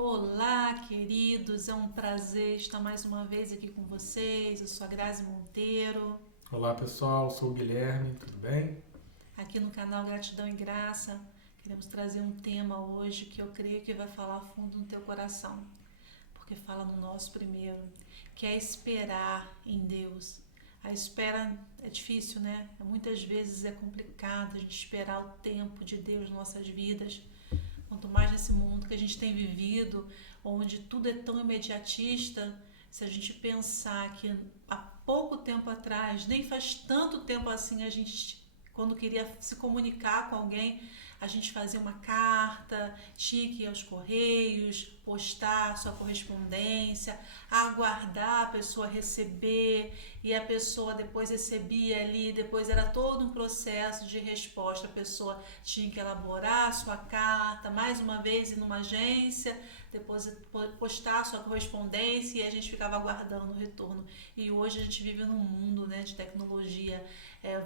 Olá, queridos, é um prazer estar mais uma vez aqui com vocês. Eu sou a Grazi Monteiro, Olá pessoal, sou o Guilherme, tudo bem? aqui no canal Gratidão e Graça. Queremos trazer um tema hoje que eu creio que vai falar fundo no teu coração, porque fala no nosso primeiro, que é esperar em Deus. A espera é difícil, né? Muitas vezes é complicado a gente esperar o tempo de Deus nas nossas vidas. Quanto mais nesse mundo que a gente tem vivido, onde tudo é tão imediatista, se a gente pensar que há pouco tempo atrás, nem faz tanto tempo assim, a gente, quando queria se comunicar com alguém, a gente fazia uma carta, tinha que ir aos correios, postar sua correspondência, aguardar a pessoa receber, e a pessoa depois recebia ali, depois era todo um processo de resposta. A pessoa tinha que elaborar sua carta, mais uma vez ir numa agência, depois postar sua correspondência, e a gente ficava aguardando o retorno. E hoje a gente vive num mundo, né, de tecnologia,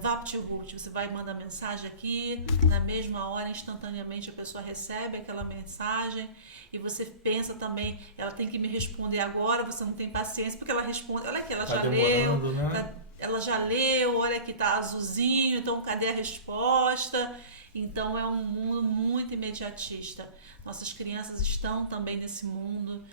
VaptVult, você vai mandar mensagem aqui, na mesma hora, instantaneamente a pessoa recebe aquela mensagem, e você pensa também, ela tem que me responder agora, você não tem paciência, porque ela responde, olha aqui, ela Tá já leu, demorando, né? ela já leu, olha aqui tá azulzinho, então cadê a resposta? Então é um mundo muito imediatista. Nossas crianças estão também nesse mundo.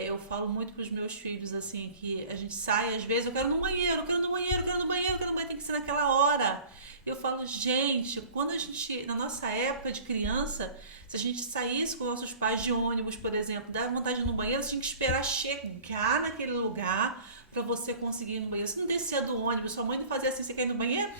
Eu falo muito para os meus filhos assim, que a gente sai, às vezes, eu quero ir no banheiro, eu quero ir no banheiro, eu quero ir no banheiro, eu quero ir no banheiro, tem que ser naquela hora. Eu falo, gente, quando a gente, na nossa época de criança, se a gente saísse com nossos pais de ônibus, por exemplo, dava vontade de ir no banheiro, você tinha que esperar chegar naquele lugar para você conseguir ir no banheiro. Você não descia do ônibus, sua mãe não fazia assim, você quer ir no banheiro?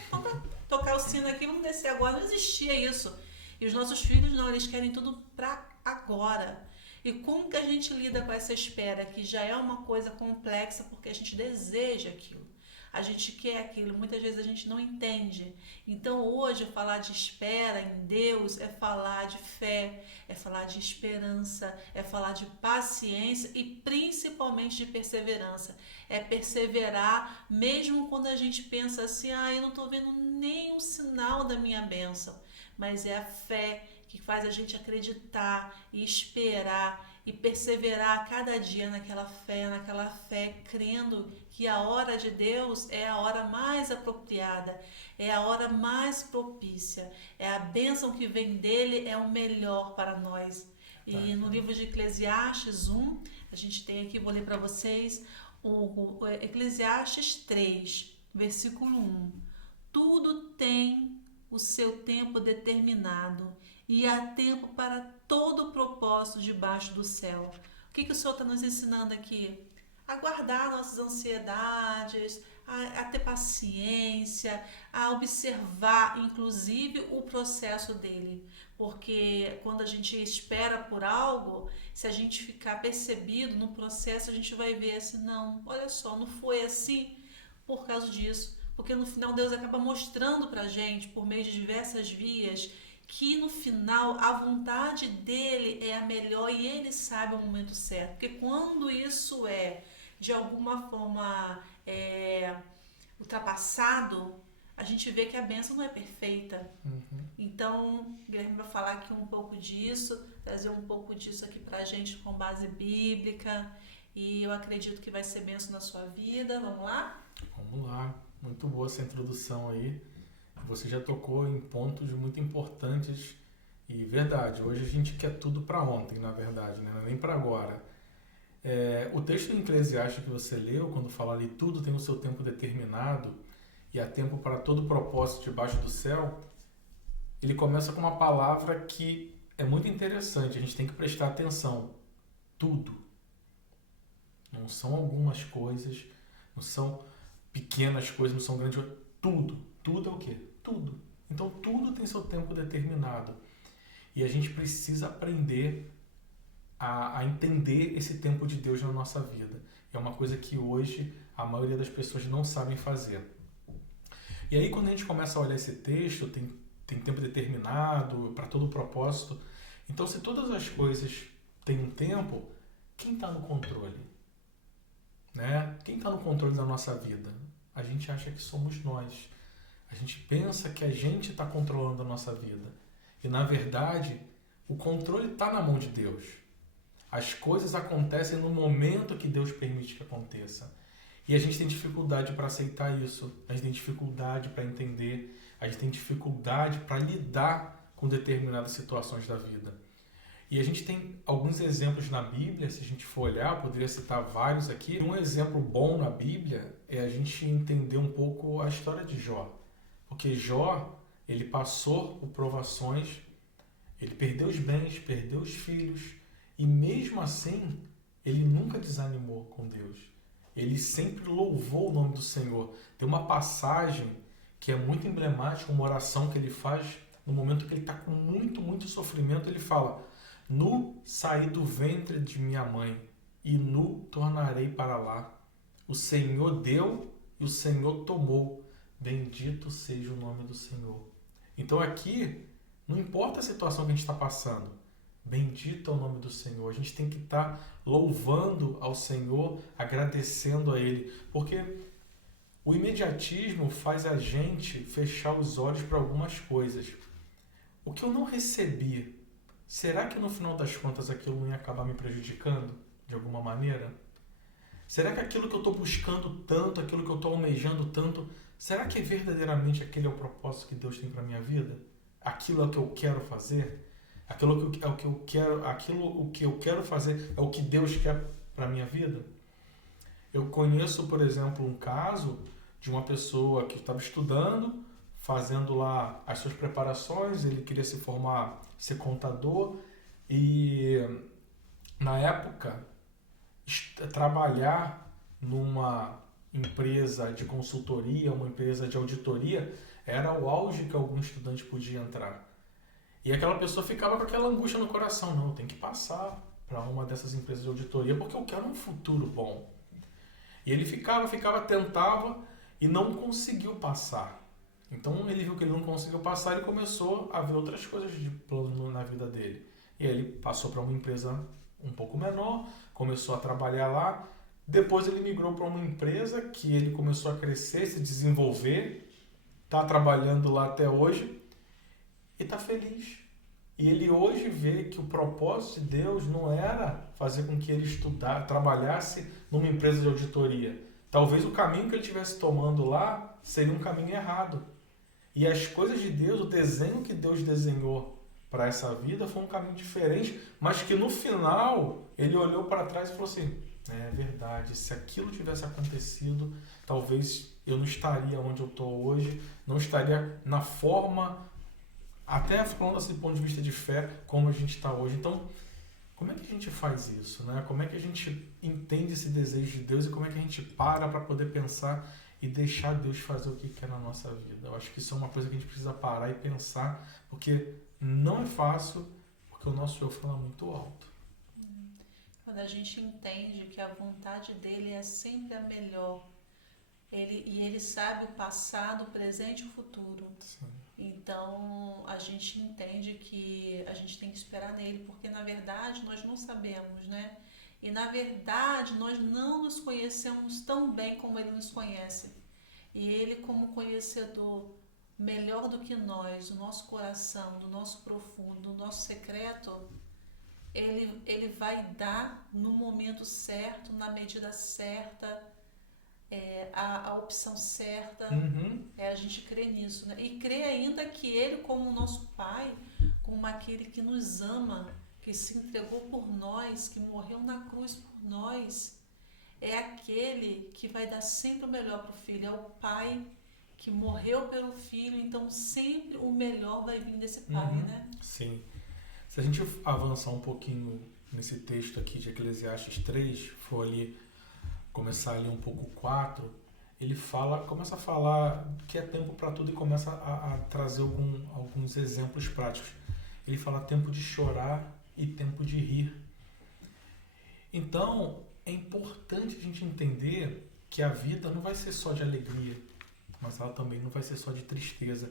Tocar o sino aqui, vamos descer agora. Não existia isso. E os nossos filhos não, eles querem tudo para agora. E como que a gente lida com essa espera, que já é uma coisa complexa, porque a gente deseja aquilo. A gente quer aquilo, muitas vezes a gente não entende. Então hoje falar de espera em Deus é falar de fé, é falar de esperança, é falar de paciência e principalmente de perseverança. É perseverar mesmo quando a gente pensa assim, eu não estou vendo nenhum sinal da minha bênção. Mas é a fé que faz a gente acreditar e esperar e perseverar a cada dia naquela fé, crendo que a hora de Deus é a hora mais apropriada, é a hora mais propícia, é a bênção que vem dele, é o melhor para nós. Tá. E no livro de Eclesiastes 1, a gente tem aqui, vou ler para vocês, o Eclesiastes 3, versículo 1. Tudo tem o seu tempo determinado e há tempo para todo o propósito debaixo do céu. O que o Senhor está nos ensinando aqui? A guardar nossas ansiedades, a ter paciência, a observar, inclusive, o processo dele. Porque quando a gente espera por algo, se a gente ficar percebido no processo, a gente vai ver assim, não, olha só, não foi assim por causa disso. Porque no final Deus acaba mostrando pra gente, por meio de diversas vias, que no final a vontade dele é a melhor e ele sabe o momento certo. Porque quando isso é de alguma forma ultrapassado, a gente vê que a bênção não é perfeita. Uhum. Então, o Guilherme vai falar aqui um pouco disso, trazer um pouco disso aqui pra gente com base bíblica. E eu acredito que vai ser bênção na sua vida. Vamos lá? Vamos lá, muito boa essa introdução aí. Você já tocou em pontos muito importantes e verdade, hoje a gente quer tudo para ontem, na verdade, né? Não é nem para agora. O texto em Eclesiastes que você leu, quando fala ali tudo tem o seu tempo determinado e há tempo para todo propósito debaixo do céu, ele começa com uma palavra que é muito interessante, a gente tem que prestar atenção. Tudo. Não são algumas coisas, não são pequenas coisas, não são grandes coisas. Tudo. Tudo é o quê? Tudo. Então tudo tem seu tempo determinado. E a gente precisa aprender a entender esse tempo de Deus na nossa vida. É uma coisa que hoje a maioria das pessoas não sabem fazer. E aí quando a gente começa a olhar esse texto, tem tempo determinado para todo o propósito. Então se todas as coisas têm um tempo, quem está no controle? Né? Quem está no controle da nossa vida? A gente acha que somos nós. A gente pensa que a gente está controlando a nossa vida. E na verdade, o controle está na mão de Deus. As coisas acontecem no momento que Deus permite que aconteça. E a gente tem dificuldade para aceitar isso. A gente tem dificuldade para entender. A gente tem dificuldade para lidar com determinadas situações da vida. E a gente tem alguns exemplos na Bíblia, se a gente for olhar, eu poderia citar vários aqui. Um exemplo bom na Bíblia é a gente entender um pouco a história de Jó. Porque Jó, ele passou por provações, ele perdeu os bens, perdeu os filhos, e mesmo assim, ele nunca desanimou com Deus. Ele sempre louvou o nome do Senhor. Tem uma passagem que é muito emblemática, uma oração que ele faz no momento que ele está com muito, muito sofrimento. Ele fala: nu saí do ventre de minha mãe, e nu tornarei para lá. O Senhor deu e o Senhor tomou. Bendito seja o nome do Senhor. Então aqui, não importa a situação que a gente está passando, bendito é o nome do Senhor. A gente tem que estar louvando ao Senhor, agradecendo a Ele. Porque o imediatismo faz a gente fechar os olhos para algumas coisas. O que eu não recebi, será que no final das contas aquilo não ia acabar me prejudicando de alguma maneira? Será que aquilo que eu estou buscando tanto, aquilo que eu estou almejando tanto, será que verdadeiramente aquele é o propósito que Deus tem para a minha vida? Aquilo é o que eu quero fazer? Aquilo que eu quero fazer é o que Deus quer para a minha vida? Eu conheço, por exemplo, um caso de uma pessoa que estava estudando, fazendo lá as suas preparações, ele queria se formar, ser contador, e na época trabalhar numa empresa de consultoria, uma empresa de auditoria, era o auge que algum estudante podia entrar. E aquela pessoa ficava com aquela angústia no coração: não, eu tenho que passar para uma dessas empresas de auditoria porque eu quero um futuro bom. E ele ficava, tentava e não conseguiu passar. Então ele viu que ele não conseguiu passar e começou a ver outras coisas de plano na vida dele. E aí ele passou para uma empresa um pouco menor, começou a trabalhar lá. Depois ele migrou para uma empresa que ele começou a crescer, se desenvolver, está trabalhando lá até hoje e está feliz. E ele hoje vê que o propósito de Deus não era fazer com que ele trabalhasse numa empresa de auditoria. Talvez o caminho que ele estivesse tomando lá seria um caminho errado. E as coisas de Deus, o desenho que Deus desenhou para essa vida foi um caminho diferente, mas que no final ele olhou para trás e falou assim: é verdade, se aquilo tivesse acontecido, talvez eu não estaria onde eu estou hoje, não estaria na forma, até falando desse ponto de vista de fé, como a gente está hoje. Então, como é que a gente faz isso, né? Como é que a gente entende esse desejo de Deus e como é que a gente para poder pensar e deixar Deus fazer o que quer na nossa vida? Eu acho que isso é uma coisa que a gente precisa parar e pensar, porque não é fácil, porque o nosso eu fala muito alto. Quando a gente entende que a vontade dele é sempre a melhor, ele sabe o passado, o presente e o futuro. Sim. Então a gente entende que a gente tem que esperar nele, porque na verdade nós não sabemos, né? E na verdade nós não nos conhecemos tão bem como ele nos conhece. E ele, como conhecedor melhor do que nós, do nosso coração, do nosso profundo, do nosso secreto, ele vai dar no momento certo, na medida certa, a opção certa. A gente crê nisso, né? E crê ainda que ele, como o nosso Pai, como aquele que nos ama, que se entregou por nós, que morreu na cruz por nós, é aquele que vai dar sempre o melhor para o filho. É o Pai que morreu pelo filho, então sempre o melhor vai vir desse Pai, né? Sim. Se a gente avançar um pouquinho nesse texto aqui de Eclesiastes 3, for ali, começar ali um pouco 4, ele começa a falar que é tempo para tudo e começa a trazer alguns exemplos práticos. Ele fala tempo de chorar e tempo de rir. Então, é importante a gente entender que a vida não vai ser só de alegria, mas ela também não vai ser só de tristeza.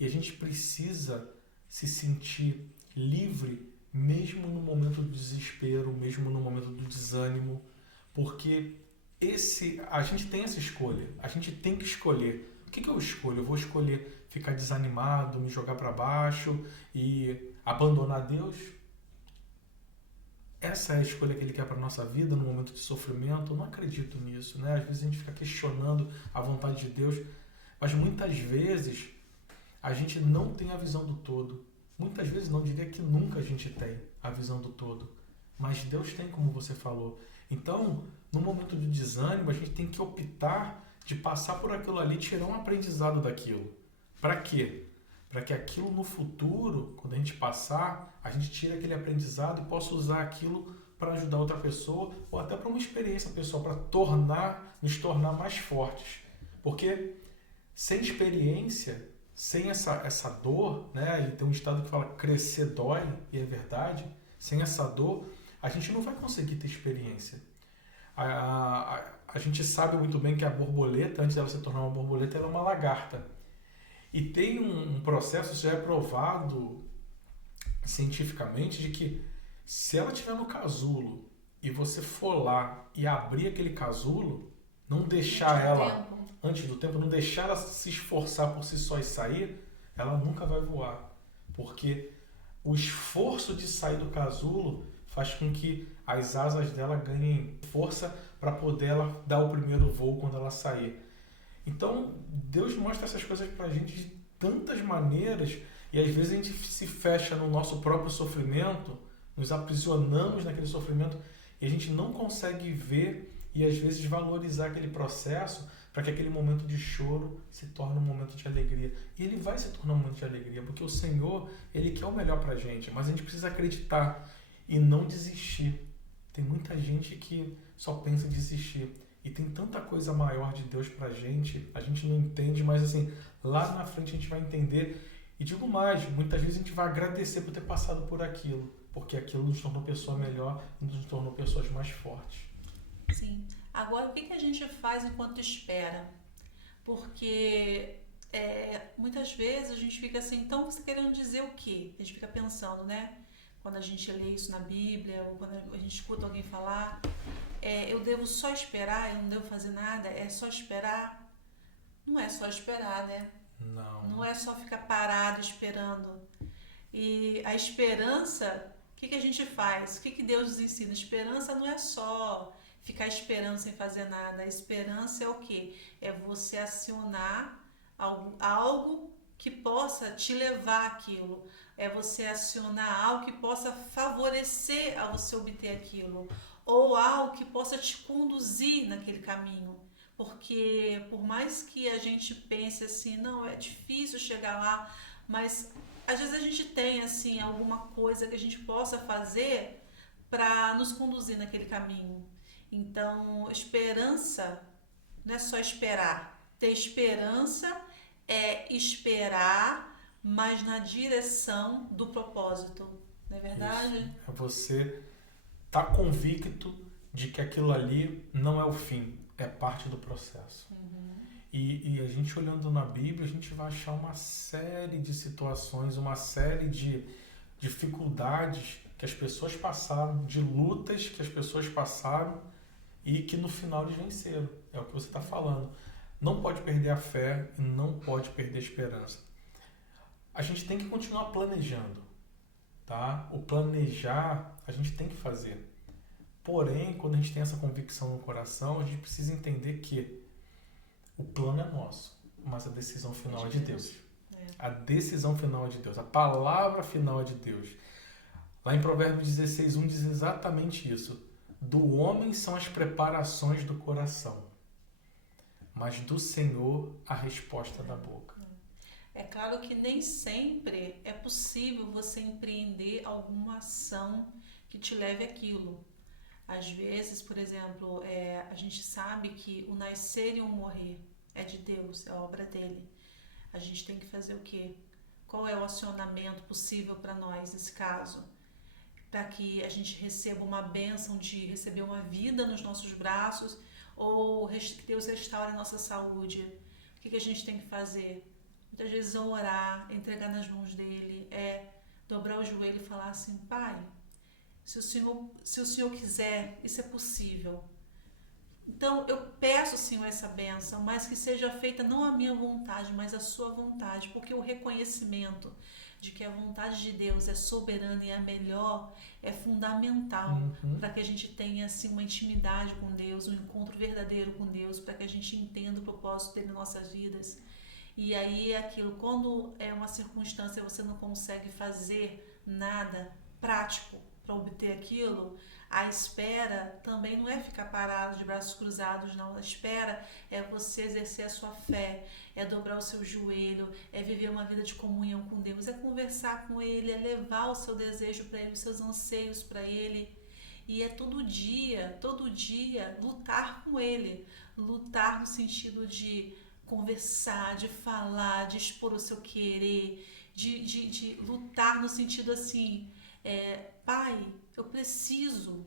E a gente precisa se sentir livre, mesmo no momento do desespero, mesmo no momento do desânimo, porque a gente tem essa escolha, a gente tem que escolher. O que eu escolho? Eu vou escolher ficar desanimado, me jogar para baixo e abandonar Deus? essa é a escolha que Ele quer para a nossa vida no momento de sofrimento? Eu não acredito nisso, né? Às vezes a gente fica questionando a vontade de Deus, mas muitas vezes a gente não tem a visão do todo. Muitas vezes, não diria que nunca a gente tem a visão do todo, mas Deus tem, como você falou. Então, no momento de desânimo, a gente tem que optar de passar por aquilo ali e tirar um aprendizado daquilo. Para quê? Para que aquilo no futuro, quando a gente passar, a gente tire aquele aprendizado e possa usar aquilo para ajudar outra pessoa ou até para uma experiência pessoal, para nos tornar mais fortes. Porque sem experiência, sem essa dor, né? E tem um ditado que fala crescer dói, e é verdade, sem essa dor, a gente não vai conseguir ter experiência. A gente sabe muito bem que a borboleta, antes dela se tornar uma borboleta, ela é uma lagarta. E tem um processo, já é provado cientificamente, de que se ela estiver no casulo e você for lá e abrir aquele casulo, não deixar ela, antes do tempo, não deixar ela se esforçar por si só e sair, ela nunca vai voar. Porque o esforço de sair do casulo faz com que as asas dela ganhem força para poder ela dar o primeiro voo quando ela sair. Então, Deus mostra essas coisas para a gente de tantas maneiras e às vezes a gente se fecha no nosso próprio sofrimento, nos aprisionamos naquele sofrimento e a gente não consegue ver e às vezes valorizar aquele processo para que aquele momento de choro se torne um momento de alegria. E ele vai se tornar um momento de alegria, porque o Senhor, Ele quer o melhor para a gente, mas a gente precisa acreditar e não desistir. Tem muita gente que só pensa em desistir. E tem tanta coisa maior de Deus pra gente, a gente não entende, mas assim, lá na frente a gente vai entender. E digo mais, muitas vezes a gente vai agradecer por ter passado por aquilo, porque aquilo nos tornou pessoa melhor e nos tornou pessoas mais fortes. Sim. Agora, o que a gente faz enquanto espera? Porque muitas vezes a gente fica assim, então você está querendo dizer o quê? A gente fica pensando, né? Quando a gente lê isso na Bíblia, ou quando a gente escuta alguém falar, eu devo só esperar, eu não devo fazer nada, é só esperar. Não é só esperar, né? Não. Não é só ficar parado esperando. E a esperança, o que a gente faz? O que Deus nos ensina? Esperança não é só ficar esperando sem fazer nada. A esperança é o quê? É você acionar algo que possa te levar àquilo. É você acionar algo que possa favorecer a você obter aquilo. Ou algo que possa te conduzir naquele caminho. Porque por mais que a gente pense assim, não, é difícil chegar lá, mas às vezes a gente tem assim alguma coisa que a gente possa fazer para nos conduzir naquele caminho. Então, esperança não é só esperar. Ter esperança é esperar, mas na direção do propósito. Não é verdade? Isso. É você estar convicto de que aquilo ali não é o fim, é parte do processo. Uhum. E a gente olhando na Bíblia, a gente vai achar uma série de situações, uma série de dificuldades que as pessoas passaram, de lutas que as pessoas passaram e que no final eles venceram. É o que você está falando. Não pode perder a fé e não pode perder a esperança. A gente tem que continuar planejando, tá? O planejar a gente tem que fazer. Porém, quando a gente tem essa convicção no coração, a gente precisa entender que o plano é nosso, mas a decisão final é de Deus. A decisão final é de Deus. A palavra final é de Deus. Lá em Provérbios 16:1 diz exatamente isso. Do homem são as preparações do coração, mas do Senhor a resposta da boca. É claro que nem sempre é possível você empreender alguma ação que te leve àquilo. Às vezes, por exemplo, a gente sabe que o nascer e o morrer é de Deus, é obra dele. A gente tem que fazer o quê? Qual é o acionamento possível para nós nesse caso? Para que a gente receba uma bênção de receber uma vida nos nossos braços ou que Deus restaure a nossa saúde. O que a gente tem que fazer? Muitas vezes orar, entregar nas mãos dele, dobrar o joelho e falar assim, Pai, se o Senhor quiser, isso é possível. Então, eu peço, Senhor, essa bênção, mas que seja feita não a minha vontade, mas a sua vontade, porque o reconhecimento de que a vontade de Deus é soberana e a melhor, é fundamental para que a gente tenha assim, uma intimidade com Deus, um encontro verdadeiro com Deus, para que a gente entenda o propósito dele em nossas vidas. E aí é aquilo, quando é uma circunstância e você não consegue fazer nada prático para obter aquilo, a espera também não é ficar parado de braços cruzados, não. A espera é você exercer a sua fé, é dobrar o seu joelho, é viver uma vida de comunhão com Deus, é conversar com Ele, é levar o seu desejo para Ele, os seus anseios para Ele. E é todo dia, lutar com Ele. Lutar no sentido de conversar, de falar, de expor o seu querer, de lutar no sentido assim, Pai, eu preciso,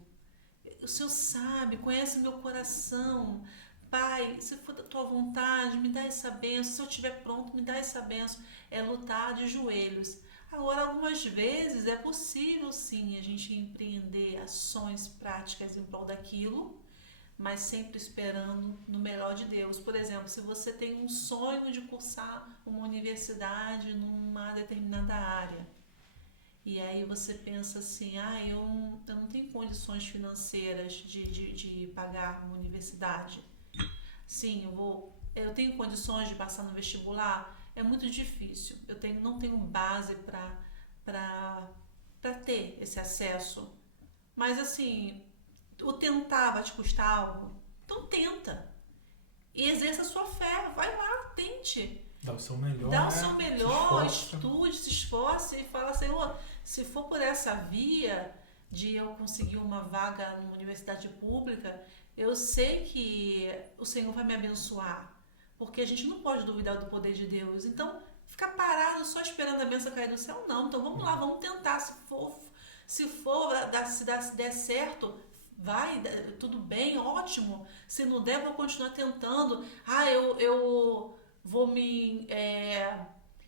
o Senhor sabe, conhece meu coração, Pai, se for da tua vontade, me dá essa bênção, se eu estiver pronto, me dá essa bênção. É lutar de joelhos. Agora, algumas vezes é possível sim a gente empreender ações práticas em prol daquilo, mas sempre esperando no melhor de Deus. Por exemplo, se você tem um sonho de cursar uma universidade numa determinada área, e aí você pensa assim, eu não tenho condições financeiras de pagar uma universidade. Sim, eu tenho condições de passar no vestibular? É muito difícil. Não tenho base para ter esse acesso. Mas assim, o tentar vai te custar algo? Então tenta. E exerça a sua fé. Vai lá, tente. Dá o seu melhor. Dá o seu melhor, estude, se esforce e fala, Senhor, se for por essa via de eu conseguir uma vaga numa universidade pública, eu sei que o Senhor vai me abençoar. Porque a gente não pode duvidar do poder de Deus. Então, ficar parado só esperando a bênção cair do céu, não. Então vamos lá, vamos tentar. Se der certo, vai, tudo bem, ótimo. Se não der, vou continuar tentando. Eu vou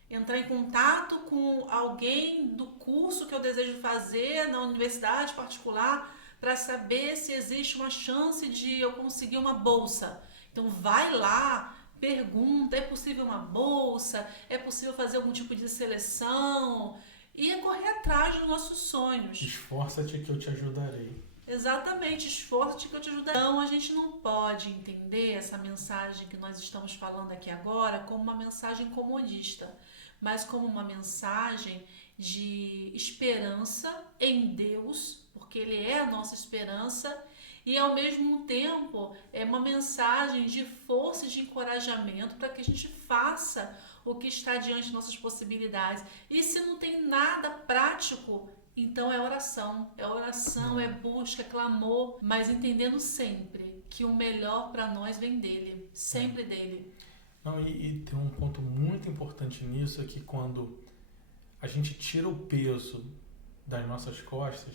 entrar em contato com alguém do curso que eu desejo fazer na universidade particular para saber se existe uma chance de eu conseguir uma bolsa. Então vai lá, pergunta, é possível uma bolsa? É possível fazer algum tipo de seleção? E é correr atrás dos nossos sonhos. Esforça-te que eu te ajudarei. Exatamente, esforça-te que eu te ajudarei. Então a gente não pode entender essa mensagem que nós estamos falando aqui agora como uma mensagem comodista, mas como uma mensagem de esperança em Deus, porque Ele é a nossa esperança, e ao mesmo tempo é uma mensagem de força e de encorajamento para que a gente faça o que está diante de nossas possibilidades. E se não tem nada prático, então é oração, é busca, é clamor, mas entendendo sempre que o melhor para nós vem dele, sempre dele. Não, e tem um ponto muito importante nisso, é que quando a gente tira o peso das nossas costas,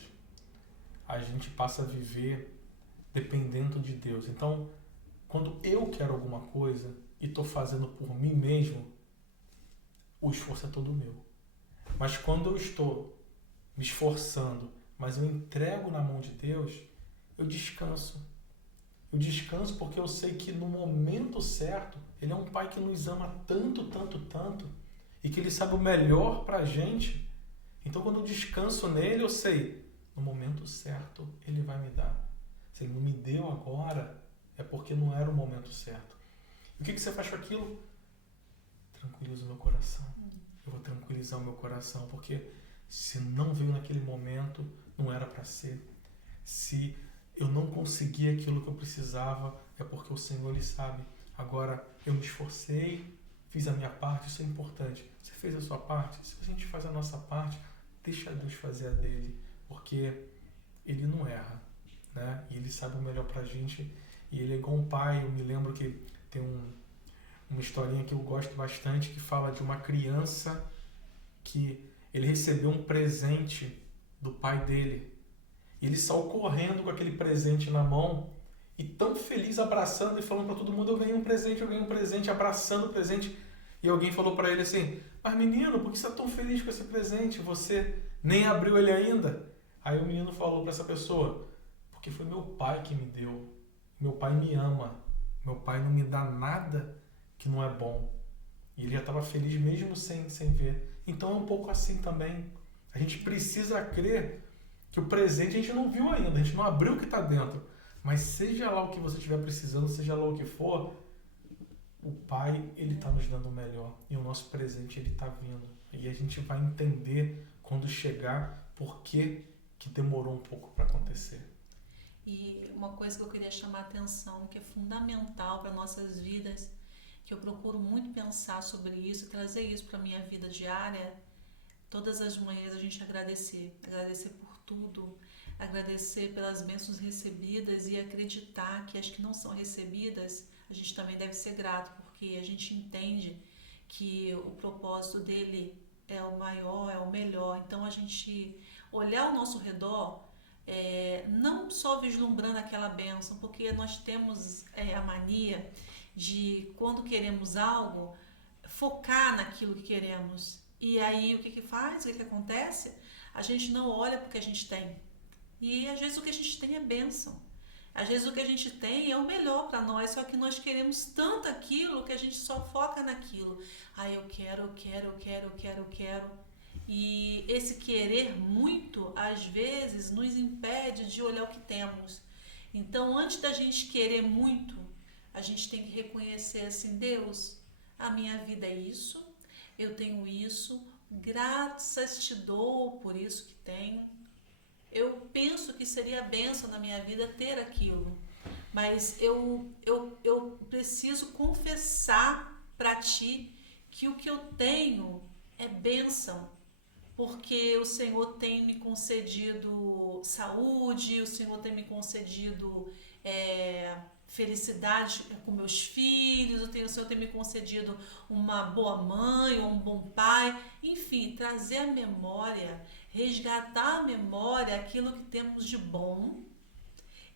a gente passa a viver dependendo de Deus. Então, quando eu quero alguma coisa e estou fazendo por mim mesmo, o esforço é todo meu. Mas quando eu estou me esforçando, mas eu entrego na mão de Deus, eu descanso. Eu descanso porque eu sei que no momento certo, Ele é um Pai que nos ama tanto, tanto, tanto, e que Ele sabe o melhor pra gente. Então, quando eu descanso nele, eu sei, no momento certo, Ele vai me dar. Se Ele não me deu agora, é porque não era o momento certo. E o que você faz com aquilo? Tranquiliza o meu coração. Eu vou tranquilizar o meu coração, porque se não veio naquele momento, não era para ser. Se eu não consegui aquilo que eu precisava, é porque o Senhor, Ele sabe. Agora, eu me esforcei, fiz a minha parte, isso é importante. Você fez a sua parte? Se a gente faz a nossa parte, deixa Deus fazer a dele, porque Ele não erra, né? E Ele sabe o melhor pra gente, e Ele é igual um pai. Eu me lembro que tem uma historinha que eu gosto bastante, que fala de uma criança que ele recebeu um presente do pai dele. Ele saiu correndo com aquele presente na mão e tão feliz, abraçando e falando para todo mundo, eu ganhei um presente, abraçando o presente. E alguém falou para ele assim, mas menino, por que você está tão feliz com esse presente? Você nem abriu ele ainda? Aí o menino falou para essa pessoa, porque foi meu pai que me deu. Meu pai me ama. Meu pai não me dá nada que não é bom. E ele já estava feliz mesmo sem ver. Então é um pouco assim também. A gente precisa crer que o presente a gente não viu ainda, a gente não abriu o que está dentro. Mas seja lá o que você estiver precisando, seja lá o que for, o Pai, Ele está nos dando o melhor. E o nosso presente, Ele está vindo. E a gente vai entender quando chegar por que demorou um pouco para acontecer. E uma coisa que eu queria chamar a atenção, que é fundamental para nossas vidas, que eu procuro muito pensar sobre isso, trazer isso para a minha vida diária, todas as manhãs a gente agradecer por tudo, agradecer pelas bênçãos recebidas e acreditar que as que não são recebidas, a gente também deve ser grato, porque a gente entende que o propósito dele é o maior, é o melhor. Então a gente olhar ao nosso redor, não só vislumbrando aquela bênção, porque nós temos a mania de, quando queremos algo, focar naquilo que queremos. E aí o que faz? O que acontece? A gente não olha porque a gente tem. E às vezes o que a gente tem é bênção. Às vezes o que a gente tem é o melhor para nós, só que nós queremos tanto aquilo que a gente só foca naquilo. Eu quero. E esse querer muito, às vezes, nos impede de olhar o que temos. Então, antes da gente querer muito, a gente tem que reconhecer assim: Deus, a minha vida é isso, eu tenho isso, graças te dou por isso que tenho. Eu penso que seria bênção na minha vida ter aquilo, mas eu preciso confessar para ti que o que eu tenho é bênção, porque o Senhor tem me concedido saúde, o Senhor tem me concedido felicidade com meus filhos, o Senhor tem me concedido uma boa mãe, um bom pai, enfim, trazer a memória, resgatar a memória aquilo que temos de bom,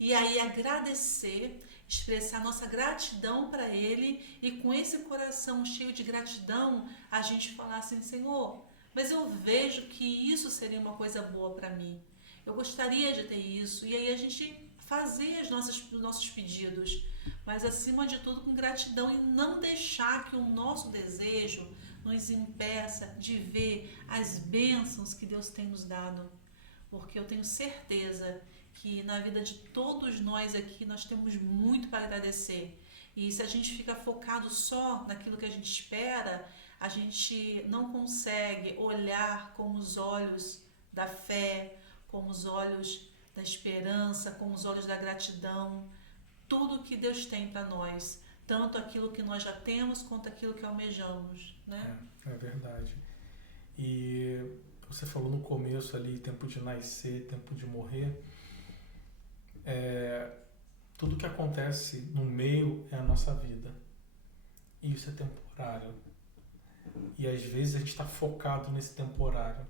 e aí agradecer, expressar nossa gratidão para Ele, e com esse coração cheio de gratidão, a gente falar assim: Senhor, mas eu vejo que isso seria uma coisa boa para mim, eu gostaria de ter isso, e aí a gente fazer os nossos pedidos, mas acima de tudo com gratidão, e não deixar que o nosso desejo nos impeça de ver as bênçãos que Deus tem nos dado, porque eu tenho certeza que na vida de todos nós aqui nós temos muito para agradecer, e se a gente fica focado só naquilo que a gente espera, a gente não consegue olhar com os olhos da fé, com os olhos da esperança, com os olhos da gratidão, tudo que Deus tem para nós, tanto aquilo que nós já temos quanto aquilo que almejamos, né? É verdade. E você falou no começo ali, tempo de nascer, tempo de morrer. Tudo que acontece no meio é a nossa vida. E isso é temporário. E às vezes a gente está focado nesse temporário.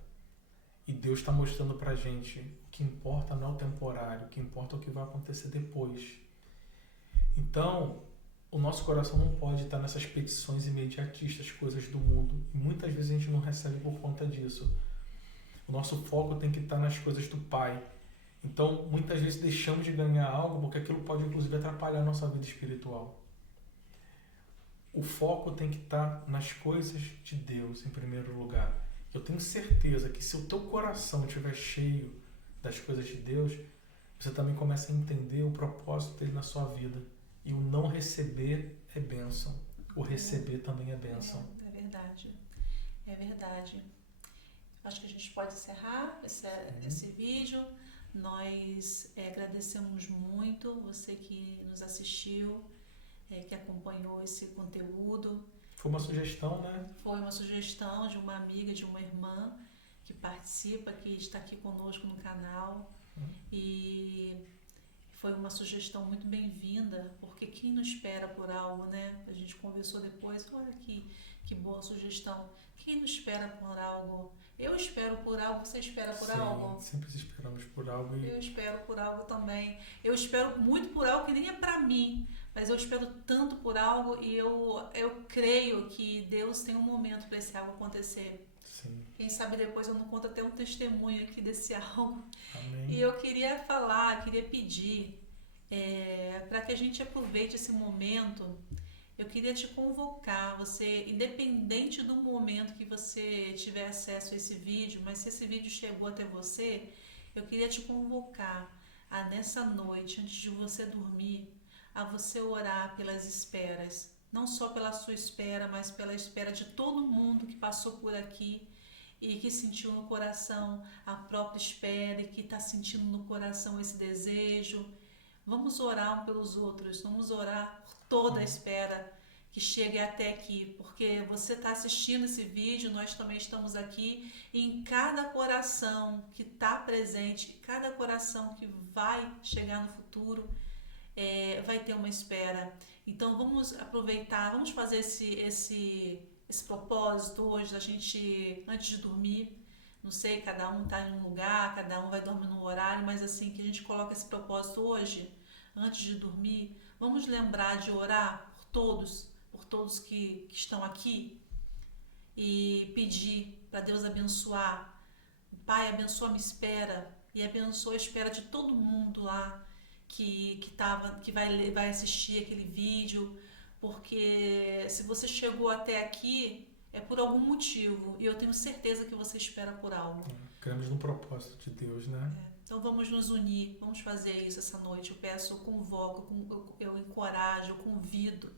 E Deus está mostrando pra gente: o que importa não é o temporário, o que importa é o que vai acontecer depois. Então, o nosso coração não pode estar nessas petições imediatistas, coisas do mundo. E muitas vezes a gente não recebe por conta disso. O nosso foco tem que estar nas coisas do Pai. Então, muitas vezes deixamos de ganhar algo porque aquilo pode, inclusive, atrapalhar a nossa vida espiritual. O foco tem que estar nas coisas de Deus, em primeiro lugar. Eu tenho certeza que se o teu coração estiver cheio das coisas de Deus, você também começa a entender o propósito dele na sua vida. E o não receber é bênção. O receber também é bênção. É verdade. É verdade. Acho que a gente pode encerrar esse vídeo. Nós agradecemos muito você que nos assistiu, que acompanhou esse conteúdo. Foi uma sugestão, né? Foi uma sugestão de uma amiga, de uma irmã que participa, que está aqui conosco no canal. E foi uma sugestão muito bem-vinda, porque quem não espera por algo, né? A gente conversou depois, olha que boa sugestão. Quem não espera por algo? Eu espero por algo, você espera por algo? Sempre esperamos por algo. Eu espero por algo também. Eu espero muito por algo que nem é para mim, mas eu espero tanto por algo, e eu creio que Deus tem um momento para esse algo acontecer. Sim. Quem sabe depois eu não conto até um testemunho aqui desse algo. Amém. E eu queria queria pedir para que a gente aproveite esse momento eu queria te convocar, você, independente do momento que você tiver acesso a esse vídeo, mas se esse vídeo chegou até você, eu queria te convocar a nessa noite, antes de você dormir, a você orar pelas esperas. Não só pela sua espera, mas pela espera de todo mundo que passou por aqui e que sentiu no coração a própria espera e que está sentindo no coração esse desejo. Vamos orar um pelos outros, vamos orar por toda a espera que chegue até aqui, porque você está assistindo esse vídeo, nós também estamos aqui, e em cada coração que está presente, cada coração que vai chegar no futuro, vai ter uma espera. Então vamos aproveitar, vamos fazer esse propósito hoje, da gente, antes de dormir, não sei, cada um está em um lugar, cada um vai dormir num horário, mas assim, que a gente coloca esse propósito hoje, antes de dormir, vamos lembrar de orar por todos que estão aqui e pedir para Deus abençoar. Pai, abençoa a minha espera e abençoa a espera de todo mundo lá que vai assistir aquele vídeo, porque se você chegou até aqui é por algum motivo e eu tenho certeza que você espera por algo. Cremos no propósito de Deus, né? Então vamos nos unir, vamos fazer isso essa noite. Eu peço, eu convoco, eu encorajo, eu convido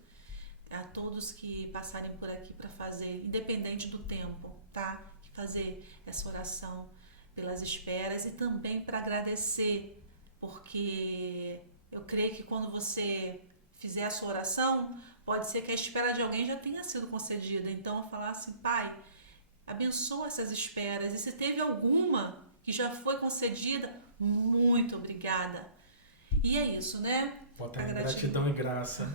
a todos que passarem por aqui para fazer, independente do tempo, tá? Fazer essa oração pelas esperas e também para agradecer, porque eu creio que quando você fizer a sua oração, pode ser que a espera de alguém já tenha sido concedida. Então, eu falar assim, Pai, abençoa essas esperas. E se teve alguma que já foi concedida, muito obrigada. E é isso, né? Bota gratidão e graça.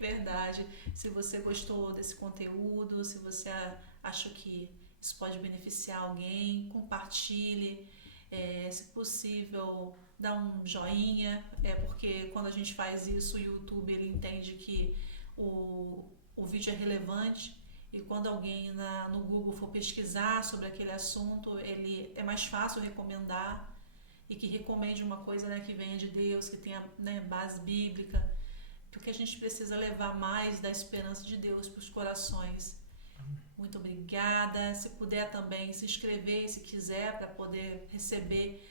Verdade. Se você gostou desse conteúdo, se você acha que isso pode beneficiar alguém, compartilhe. Se possível, dá um joinha, porque quando a gente faz isso, o YouTube ele entende que o vídeo é relevante e quando alguém no Google for pesquisar sobre aquele assunto, ele é mais fácil recomendar e que recomende uma coisa, né, que venha de Deus, que tenha, né, base bíblica, porque a gente precisa levar mais da esperança de Deus para os corações. Muito obrigada. Se puder também se inscrever, se quiser, para poder receber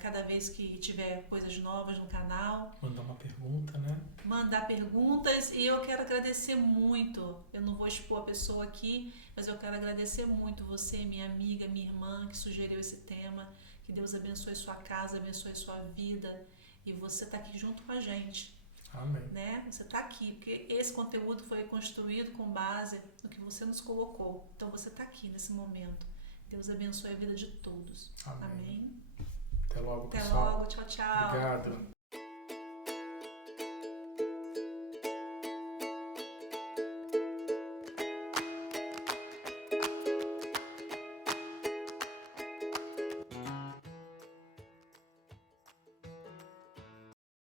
cada vez que tiver coisas novas no canal. Mandar uma pergunta, né? Mandar perguntas. E eu quero agradecer muito. Eu não vou expor a pessoa aqui, mas eu quero agradecer muito você, minha amiga, minha irmã, que sugeriu esse tema. Que Deus abençoe sua casa, abençoe sua vida. E você está aqui junto com a gente. Amém. Né? Você está aqui, porque esse conteúdo foi construído com base no que você nos colocou. Então você está aqui nesse momento. Deus abençoe a vida de todos. Amém. Amém. Até logo, Até pessoal. logo. Tchau, tchau. Obrigado.